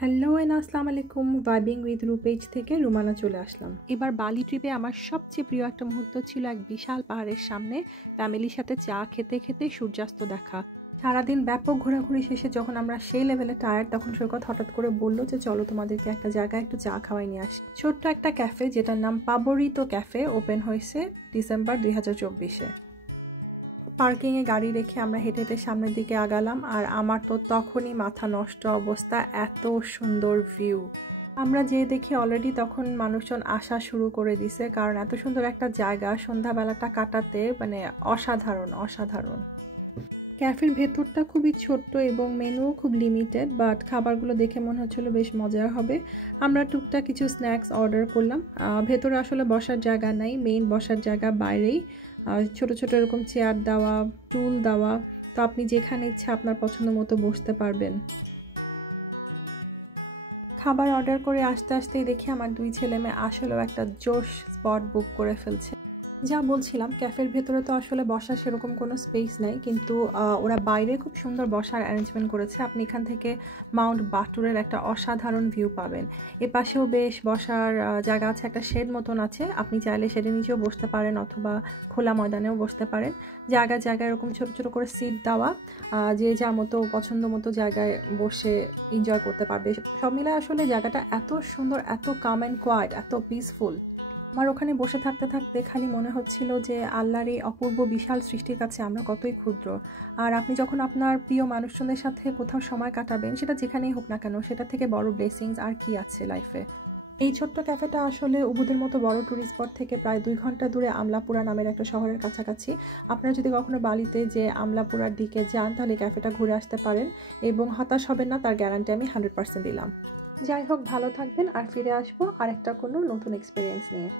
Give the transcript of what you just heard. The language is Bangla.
হ্যালো এন্ড আসসালামু আলাইকুম। ভাইবিং উইথ রু পেজ থেকে রুমানা চলে আসলাম। এবার বালি ট্রিপে আমার সবচেয়ে প্রিয় একটা মুহূর্ত ছিল এক বিশাল পাহাড়ের সামনে ফ্যামিলির সাথে চা খেতে খেতে সূর্যাস্ত দেখা। সারাদিন ব্যাপক ঘোরাঘুরি শেষে যখন আমরা সেই লেভেলে টায়ার্ড, তখন সৈকত হঠাৎ করে বললো যে চলো তোমাদেরকে একটা জায়গায় একটু চা খাওয়াই নিয়ে আসি। ছোট্ট একটা ক্যাফে যেটার নাম পাবরিতো ক্যাফে ওপেন হয়েছে ডিসেম্বর 2024-এ। পার্কিংয়ে গাড়ি রেখে আমরা হেঁটে হেঁটে সামনের দিকে আগালাম, আর আমার তো তখনই মাথা নষ্ট অবস্থা, এত সুন্দর ভিউ। আমরা যে দেখি অলরেডি তখন মানুষজন আসা শুরু করে দিছে, কারণ এত সুন্দর একটা জায়গা সন্ধ্যাবেলাটা কাটাতে মানে অসাধারণ অসাধারণ। ক্যাফের ভেতরটা খুবই ছোট্ট এবং মেনুও খুব লিমিটেড, বাট খাবারগুলো দেখে মনে হচ্ছিল বেশ মজার হবে। আমরা টুকটাক কিছু স্ন্যাক্স অর্ডার করলাম। ভেতরে আসলে বসার জায়গা নাই, মেইন বসার জায়গা বাইরেই। ছোট ছোট এরকম চেয়ার দেওয়া, টুল দেওয়া, তো আপনি যেখানে ইচ্ছা আপনার পছন্দ মতো বসতে পারবেন। খাবার অর্ডার করে আসতে আসতেই দেখি আমার দুই ছেলে মেয়ে আসলেও একটা জোশ স্পট বুক করে ফেলছে। যা বলছিলাম, ক্যাফের ভেতরে তো আসলে বসার সেরকম কোনো স্পেস নেই, কিন্তু ওরা বাইরে খুব সুন্দর বসার অ্যারেঞ্জমেন্ট করেছে। আপনি এখান থেকে মাউন্ট বাটুরের একটা অসাধারণ ভিউ পাবেন। এপাশেও বেশ বসার জায়গা আছে, একটা শেড মতন আছে, আপনি চাইলে শেডের নিচেও বসতে পারেন অথবা খোলা ময়দানেও বসতে পারেন। জায়গায় জায়গায় এরকম ছোট ছোট করে সিট দেওয়া, যে যার মতো পছন্দ মতো জায়গায় বসে এনজয় করতে পারবে। সব মিলে আসলে জায়গাটা এত সুন্দর, এত কাম অ্যান্ড কোয়াইট, এত পিসফুল। আমার ওখানে বসে থাকতে থাকতে খালি মনে হচ্ছিল যে আল্লাহর এই অপূর্ব বিশাল সৃষ্টির কাছে আমরা কতই ক্ষুদ্র। আর আপনি যখন আপনার প্রিয় মানুষজনের সাথে কোথাও সময় কাটাবেন, সেটা যেখানেই হোক না কেন, সেটা থেকে বড় ব্লেসিংস আর কি আছে লাইফে। এই ছোট্ট ক্যাফেটা আসলে উবুদের মতো বড় ট্যুরিস্ট স্পট থেকে প্রায় 2 ঘন্টা দূরে আমলাপুরা নামের একটা শহরের কাছাকাছি। আপনারা যদি কখনো বালিতে যে আমলাপুরার দিকে যান, তাহলে ক্যাফেটা ঘুরে আসতে পারেন এবং হতাশ হবেন না, তার গ্যারান্টি আমি 100% দিলাম। যাই হোক, ভালো থাকবেন, আর ফিরে আসবো আরেকটা কোনো নতুন এক্সপিরিয়েন্স নিয়ে।